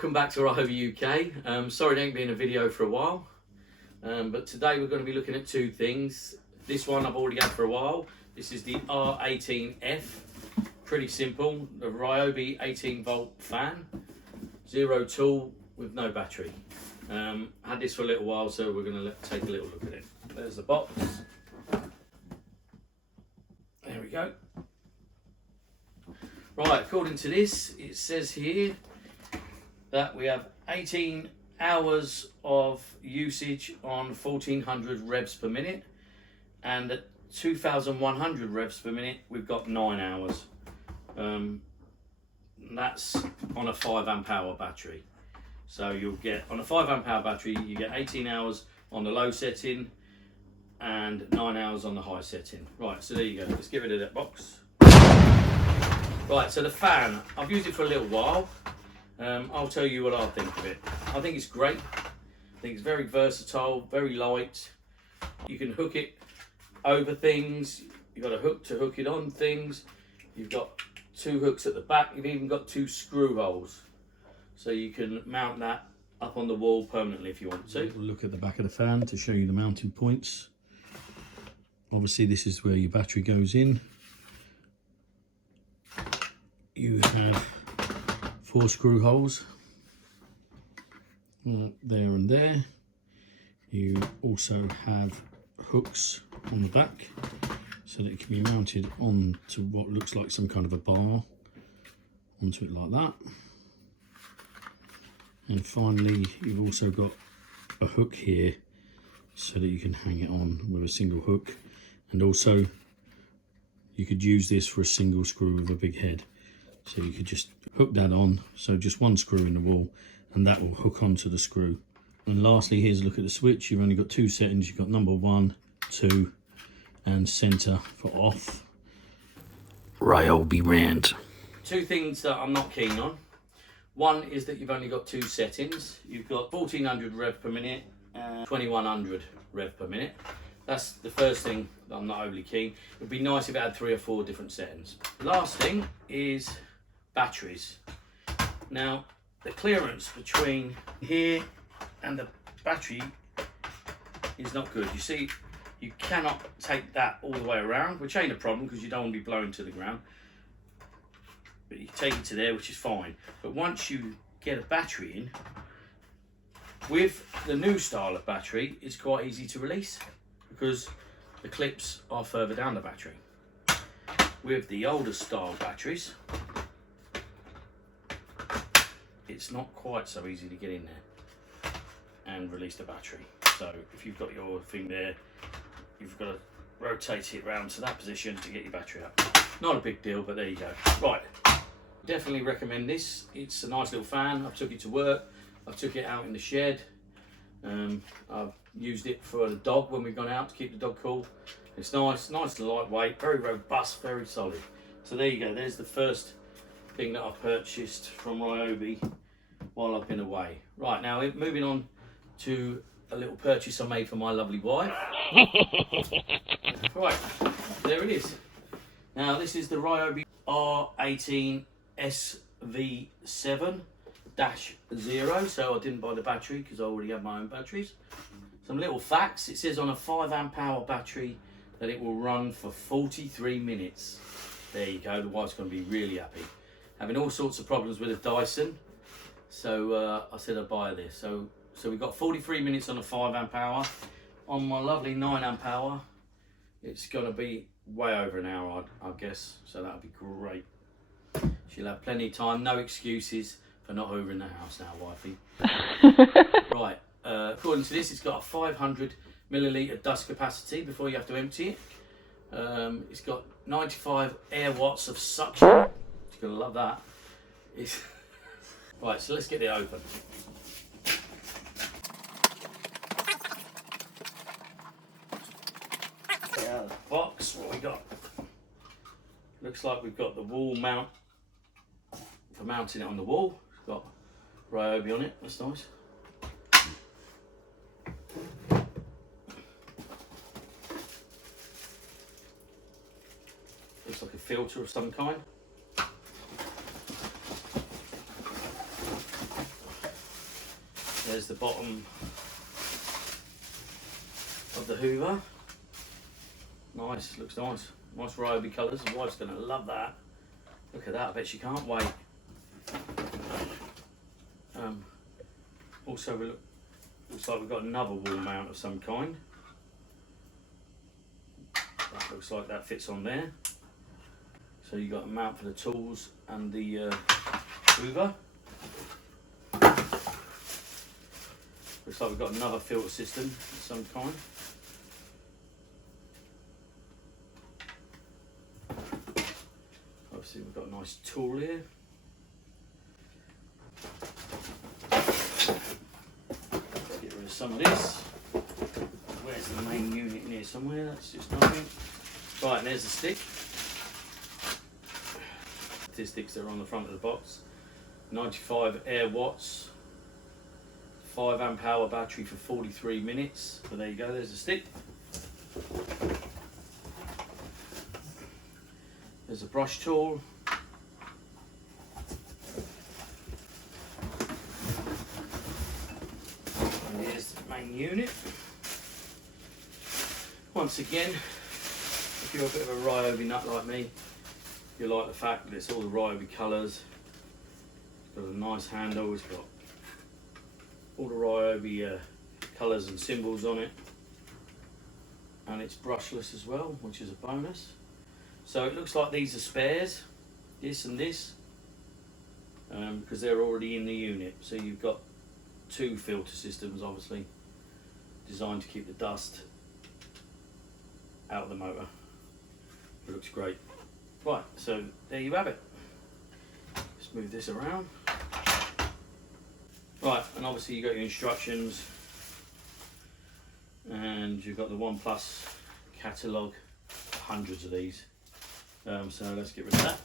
welcome back to Ryobi UK. Sorry there ain't been a video for a while, but today we're going to be looking at two things. This one I've already had for a while. This is the R18f, pretty simple, the Ryobi 18 volt fan, zero tool with no battery. Had this for a little while, so we're going to take a little look at it. There's the box. There we go. Right, according to this, it says here that we have 18 hours of usage on 1400 revs per minute, and at 2100 revs per minute we've got 9 hours. That's on a 5 amp hour battery. So you'll get, on a 5 amp hour battery, you get 18 hours on the low setting and 9 hours on the high setting. Right, so there you go. Let's get rid of that box. Right, so the fan, I've used it for a little while. I'll tell you what I think of it. I think it's great. I think it's very versatile, very light. You can hook it over things. You've got a hook to hook it on things. You've got 2 hooks at the back. You've even got 2 screw holes. So you can mount that up on the wall permanently if you want to. Look at the back of the fan to show you the mounting points. Obviously this is where your battery goes in. You have 4 screw holes there and there. You also have hooks on the back so that it can be mounted onto what looks like some kind of a bar, onto it like that. And finally you've also got a hook here so that you can hang it on with a single hook, and also you could use this for a single screw with a big head. So you could just hook that on, so just 1 screw in the wall, and that will hook onto the screw. And lastly, here's a look at the switch. You've only got 2 settings. You've got number 1, 2, and center for off. Ryobi rant. 2 things that I'm not keen on. One is that you've only got 2 settings. You've got 1400 rev per minute and 2100 rev per minute. That's the first thing that I'm not overly keen. It would be nice if it had 3 or 4 different settings. The last thing is batteries. Now, the clearance between here and the battery is not good. You see, you cannot take that all the way around, which ain't a problem because you don't want to be blown to the ground. But you take it to there, which is fine. But once you get a battery in, with the new style of battery, it's quite easy to release because the clips are further down the battery. With the older style batteries, it's not quite so easy to get in there and release the battery. So if you've got your thing there, you've got to rotate it around to that position to get your battery up. Not a big deal, but there you go. Right, definitely recommend this. It's a nice little fan. I've took it to work. I've took it out in the shed. I've used it for the dog when we've gone out to keep the dog cool. It's nice and lightweight, very robust, very solid. So there you go. There's the first thing that I've purchased from Ryobi while I've been away. Right, now moving on to a little purchase I made for my lovely wife. Right, there it is. Now this is the Ryobi R18sv7 -0, so I didn't buy the battery because I already have my own batteries. Some little facts. It says on a 5 amp hour battery that it will run for 43 minutes. There you go, the wife's going to be really happy. Having all sorts of problems with a Dyson, so I said I'd buy this. So we've got 43 minutes on a 5 amp hour. On my lovely 9 amp hour, it's going to be way over an hour, I guess, so that'll be great. She'll have plenty of time, no excuses for not hoovering the house now, wifey. Right, according to this, it's got a 500 milliliter dust capacity before you have to empty it. It's got 95 air watts of suction. You're gonna love that. Right, so let's get it open. Out of the box, what we got? Looks like we've got the wall mount for mounting it on the wall. It's got Ryobi on it, that's nice. Looks like a filter of some kind. there's the bottom of the Hoover. Nice, looks nice. Nice Ryobi colours. The wife's going to love that. Look at that, I bet she can't wait. Also, looks like we've got another wall mount of some kind. That looks like that fits on there. So you've got a mount for the tools and the Hoover. Looks like we've got another filter system of some kind. Obviously we've got a nice tool here. Let's get rid of some of this. Where's the main unit in here somewhere? That's just nothing. Right, and there's the stick. Statistics that are on the front of the box. 95 air watts. 5 amp hour battery for 43 minutes. So there you go, there's the stick. There's a brush tool. And here's the main unit. Once again, if you're a bit of a Ryobi nut like me, you like the fact that it's all the Ryobi colours. It's got a nice handle, it's got all the Ryobi colours and symbols on it. And it's brushless as well, which is a bonus. So it looks like these are spares, this and this, because they're already in the unit. So you've got 2 filter systems, obviously, designed to keep the dust out of the motor. It looks great. Right, so there you have it. Let's move this around. Right, and obviously you've got your instructions, and you've got the OnePlus catalogue, hundreds of these. So let's get rid of that.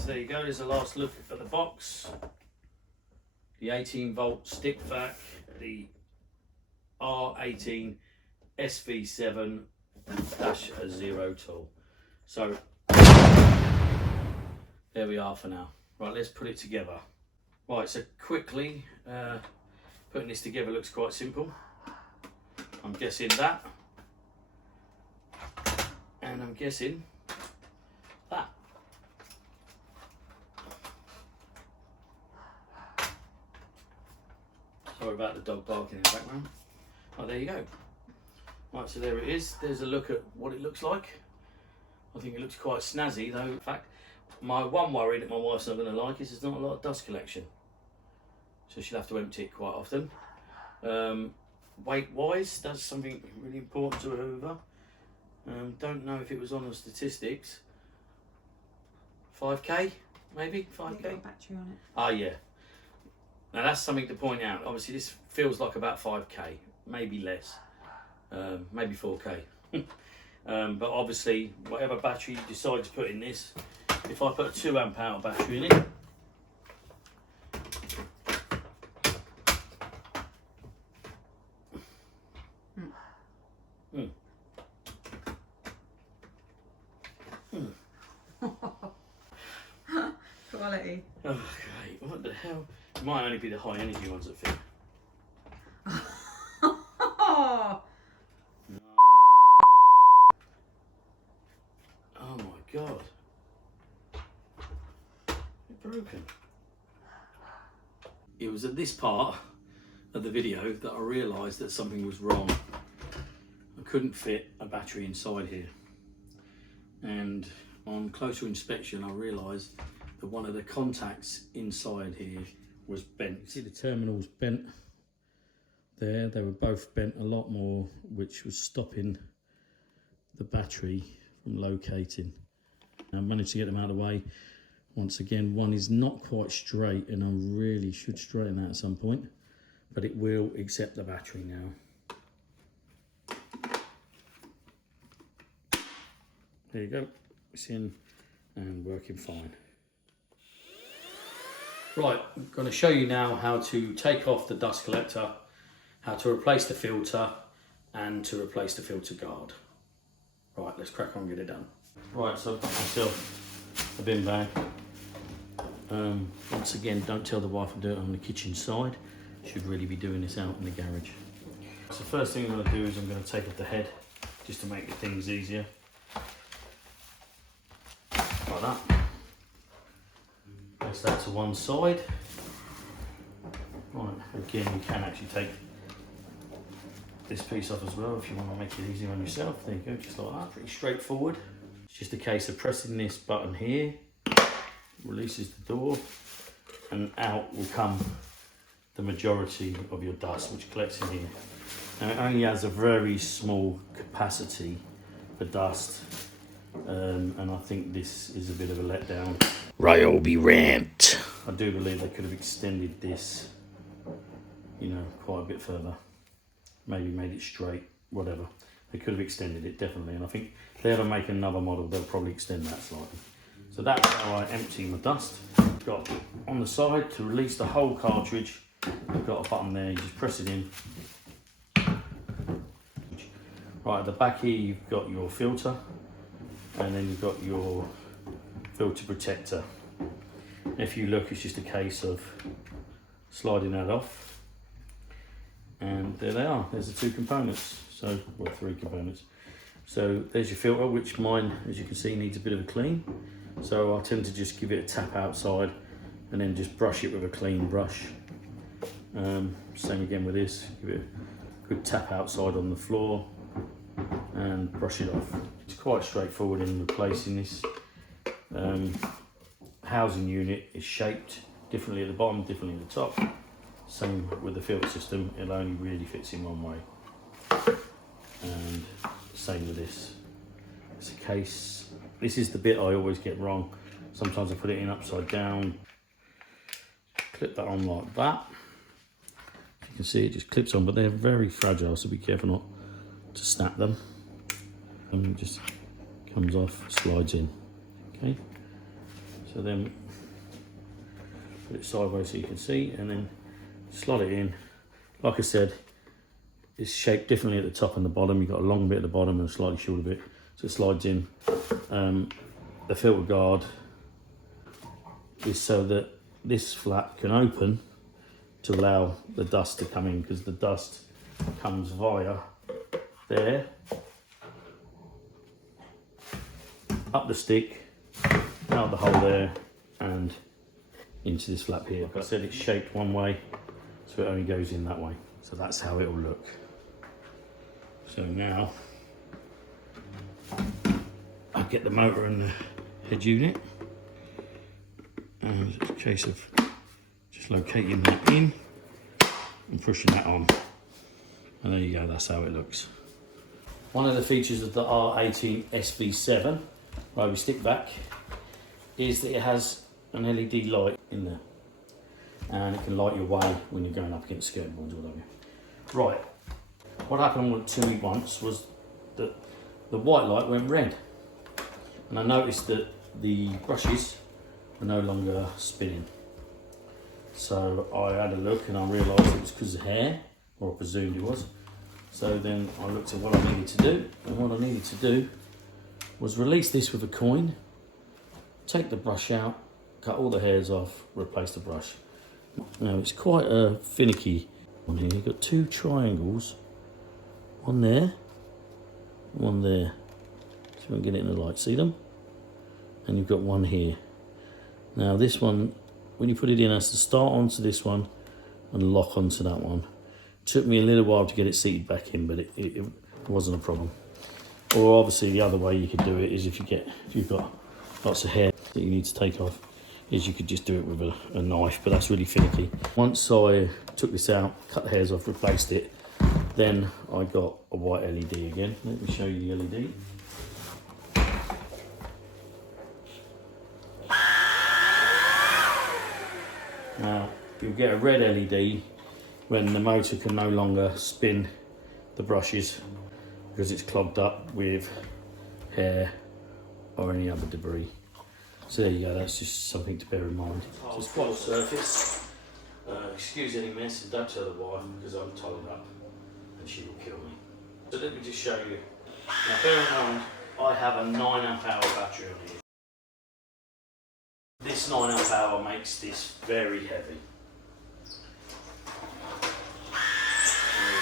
So there you go, there's the last look at the box. The 18-volt stick vac, the R18sv7 -0 tool. So there we are for now. Right, let's put it together. Right, so quickly, putting this together looks quite simple. I'm guessing that. And I'm guessing that. Sorry about the dog barking in the background. Oh, there you go. Right, so there it is. There's a look at what it looks like. I think it looks quite snazzy though. In fact, my one worry that my wife's not going to like is there's not a lot of dust collection. So she'll have to empty it quite often. Weight wise, that's something really important to a Hoover. Don't know if it was on the statistics. 5k, maybe 5k. Got a battery on it. Ah, yeah. Now that's something to point out. Obviously, this feels like about 5k, maybe less, maybe 4k. But obviously, whatever battery you decide to put in this, if I put a 2 amp hour battery in it, Quality. Okay, what the hell? It might only be the high energy ones that fit. Oh. No. Oh my god. It's broken. It was at this part of the video that I realised that something was wrong. I couldn't fit a battery inside here. And on closer inspection I realised that one of the contacts inside here was bent. You see the terminals bent there, they were both bent a lot more, which was stopping the battery from locating. I managed to get them out of the way. Once again, one is not quite straight and I really should straighten that at some point, but it will accept the battery now. There you go, it's in and working fine. Right, I'm going to show you now how to take off the dust collector, how to replace the filter and to replace the filter guard. Right, let's crack on and get it done. Right, so I've got myself a bin bag. Once again, don't tell the wife I'm doing it on the kitchen side. should really be doing this out in the garage. So first thing I'm going to do is I'm going to take off the head just to make things easier. Like that. Place that to one side. Right, again you can actually take this piece off as well if you want to make it easier on yourself. There you go, just like that, pretty straightforward. It's just a case of pressing this button here, releases the door, and out will come the majority of your dust which collects in here. Now it only has a very small capacity for dust, and I think this is a bit of a letdown. Ryobi rant. I do believe they could have extended this, you know, quite a bit further. Maybe made it straight, whatever. They could have extended it, definitely. And I think if they ever make another model, they'll probably extend that slightly. So that's how I empty my dust. Got on the side to release the whole cartridge. I've got a button there, you just press it in. Right at the back here, you've got your filter, and then you've got your filter protector. If you look, it's just a case of sliding that off. And there they are, there's the two components, so, well, three components. So there's your filter, which mine, as you can see, needs a bit of a clean. So I tend to just give it a tap outside and then just brush it with a clean brush. Same again with this, give it a good tap outside on the floor and brush it off. It's quite straightforward in replacing this. Housing unit is shaped differently at the bottom, differently at the top. Same with the filter system, it only really fits in one way. And same with this. It's a case, this is the bit I always get wrong. Sometimes I put it in upside down, clip that on like that. You can see it just clips on, but they're very fragile, so be careful not to snap them. And it just comes off, slides in. Okay, so then put it sideways so you can see, and then slide it in. Like I said, it's shaped differently at the top and the bottom. You've got a long bit at the bottom and a slightly shorter bit, so it slides in. The filter guard is so that this flap can open to allow the dust to come in, because the dust comes via there, up the stick, out the hole there, and into this flap here. Like I said, it's shaped one way, so it only goes in that way. So that's how it will look. So now I get the motor and the head unit, and it's a case of just locating that in and pushing that on, and there you go, that's how it looks. One of the features of the R18sv7 Ryobi stickvac is that it has an LED light in there, and it can light your way when you're going up against skateboards or whatever. Right, what happened to me once was that the white light went red, and I noticed that the brushes were no longer spinning. So I had a look and I realised it was because of hair, or I presumed it was. So then I looked at what I needed to do, and what I needed to do was release this with a coin, take the brush out, cut all the hairs off, replace the brush. Now it's quite a finicky one here. You've got two triangles, one there, one there. So we can get it in the light, see them? And you've got one here. Now this one, when you put it in, has to start onto this one and lock onto that one. It took me a little while to get it seated back in, but it wasn't a problem. Or obviously the other way you could do it is if you've got lots of hair that you need to take off, is you could just do it with a knife, but that's really finicky. Once I took this out, cut the hairs off, replaced it, then I got a white LED again. Let me show you the LED. Now, you'll get a red LED when the motor can no longer spin the brushes because it's clogged up with hair or any other debris. So there you go, that's just something to bear in mind. So it's quite a surface. Excuse any mess and don't tell the wife because I'm tied up and she will kill me. So let me just show you. Now bear in mind, I have a 9 amp hour battery on here. This 9 amp hour makes this very heavy.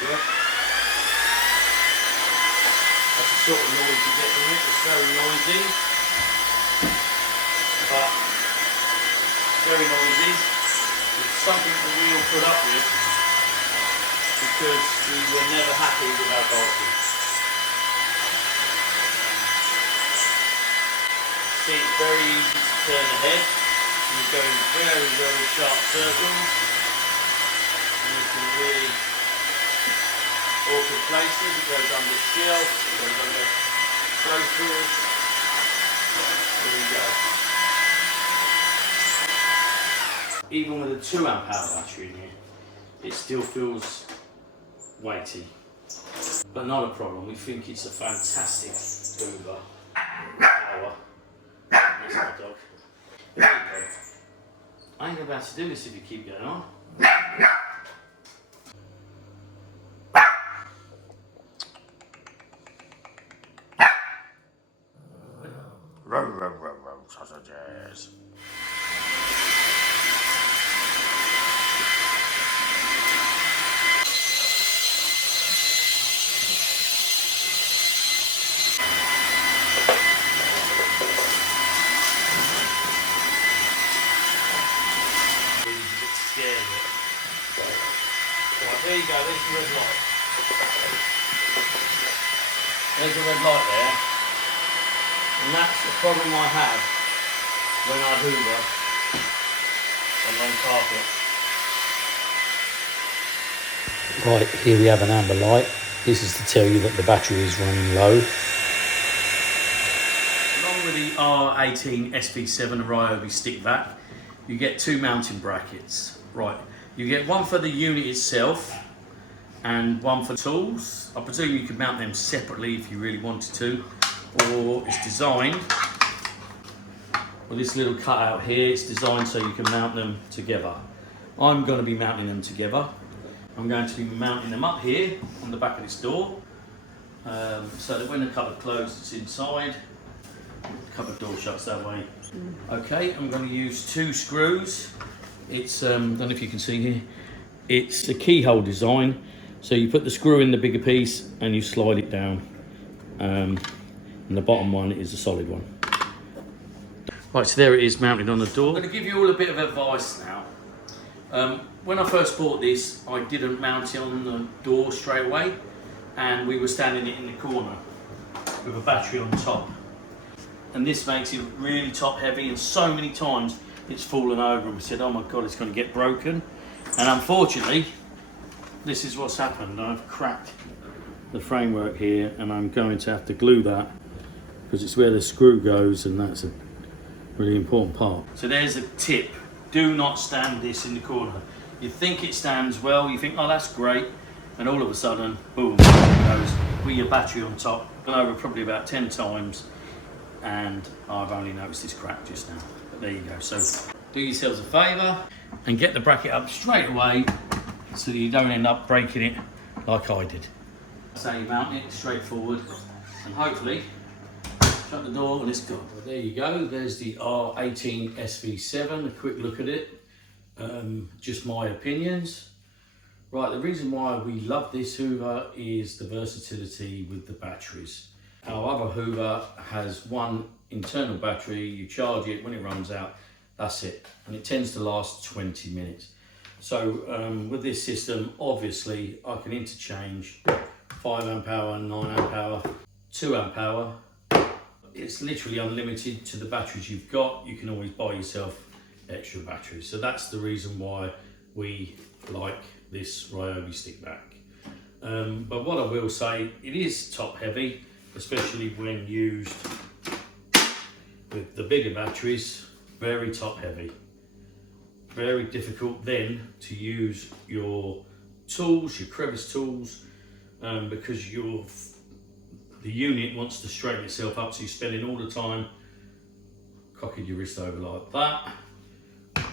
work. That's the sort of noise you get from it. It's very noisy, but very noisy. It's something that we all put up with because we were never happy with our voltage. See, it's very easy to turn the head. You go in very, very sharp circles, and you can really awkward places. It goes under shelves, it goes under floaters. There you go. Even with a 2 amp hour battery in here, it still feels weighty, but not a problem. We think it's a fantastic Hoover power. That's my dog. There you go. I ain't about to do this if you keep going on. Sausages. There you go, there's the red light. There's the red light there. And that's the problem I have when I hoover a long carpet. Right, here we have an amber light. This is to tell you that the battery is running low. Along with the R18sv7 and Ryobi stickvac, you get 2 mounting brackets. Right. You get one for the unit itself and one for tools. I presume you could mount them separately if you really wanted to, or it's designed with this little cutout here. It's designed so you can mount them together. I'm going to be mounting them together. I'm going to be mounting them up here on the back of this door, so that when the cupboard closes, it's inside. The cupboard door shuts that way. Okay, I'm going to use 2 screws. It's, I don't know if you can see here, it's the keyhole design. So you put the screw in the bigger piece and you slide it down. And the bottom one is a solid one. Right, so there it is mounted on the door. I'm going to give you all a bit of advice now. When I first bought this, I didn't mount it on the door straight away. And we were standing it in the corner with a battery on top. And this makes it really top heavy, and so many times it's fallen over and we said, oh my God, it's going to get broken. And unfortunately, this is what's happened. I've cracked the framework here and I'm going to have to glue that because it's where the screw goes, and that's a really important part. So there's a tip. Do not stand this in the corner. You think it stands well, you think, oh, that's great. And all of a sudden, boom, it goes with your battery on top. Gone over probably about 10 times and I've only noticed this crack just now. But there you go. So do yourselves a favour and get the bracket up straight away so that you don't end up breaking it like I did. So you mount it straight forward and hopefully shut the door and it's gone. Well, there you go. There's the R18sv7. A quick look at it. Just my opinions. Right, the reason why we love this Hoover is the versatility with the batteries. Our other Hoover has one internal battery. You charge it, when it runs out, that's it. And it tends to last 20 minutes. So with this system, obviously, I can interchange 5 amp hour, 9 amp hour, 2 amp hour. It's literally unlimited to the batteries you've got. You can always buy yourself extra batteries. So that's the reason why we like this Ryobi stickvac. But what I will say, it is top heavy, especially when used with the bigger batteries. Very top heavy. Very difficult then to use your tools, your crevice tools, because the unit wants to straighten itself up, so you're spending all the time cocking your wrist over like that.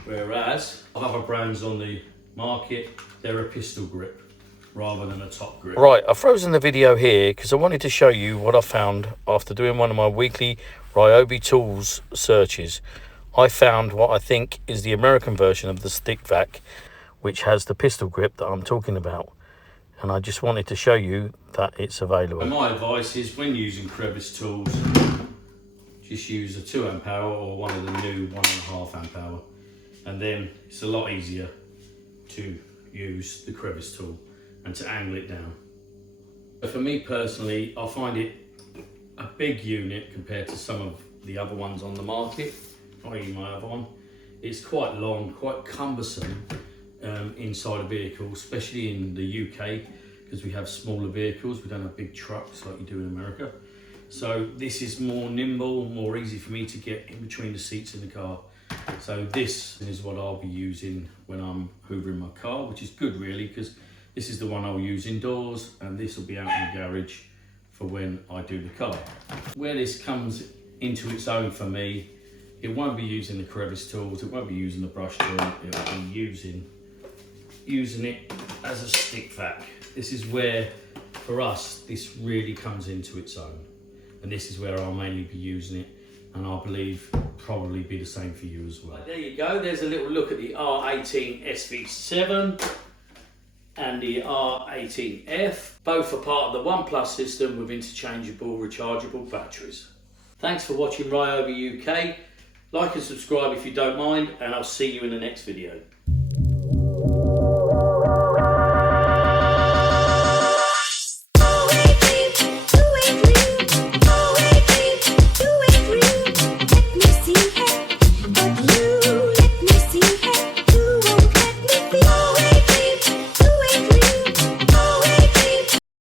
Whereas other brands on the market, they're a pistol grip rather than a top grip. Right, I've frozen the video here because I wanted to show you what I found after doing one of my weekly Ryobi tools searches. I found what I think is the American version of the stickvac, which has the pistol grip that I'm talking about. and I just wanted to show you that it's available. And my advice is, when using crevice tools, just use a 2 amp hour or one of the new 1.5 amp hour, and then it's a lot easier to use the crevice tool and to angle it down. But for me personally, I find it a big unit compared to some of the other ones on the market, i.e. my other one. It's quite long, quite cumbersome inside a vehicle, especially in the UK, because we have smaller vehicles, we don't have big trucks like you do in America. So this is more nimble, more easy for me to get in between the seats in the car. So this is what I'll be using when I'm hoovering my car, which is good really, because this is the one I'll use indoors, and this will be out in the garage for when I do the car. Where this comes into its own for me, it won't be using the crevice tools, it won't be using the brush tool, it will be using it as a stick vac. This is where, for us, this really comes into its own. And this is where I'll mainly be using it, and I believe probably be the same for you as well. There you go, there's a little look at the R18sv7 and the R18f. Both are part of the One Plus system with interchangeable rechargeable batteries. Thanks for watching Ryobi UK. Like and subscribe if you don't mind, and I'll see you in the next video.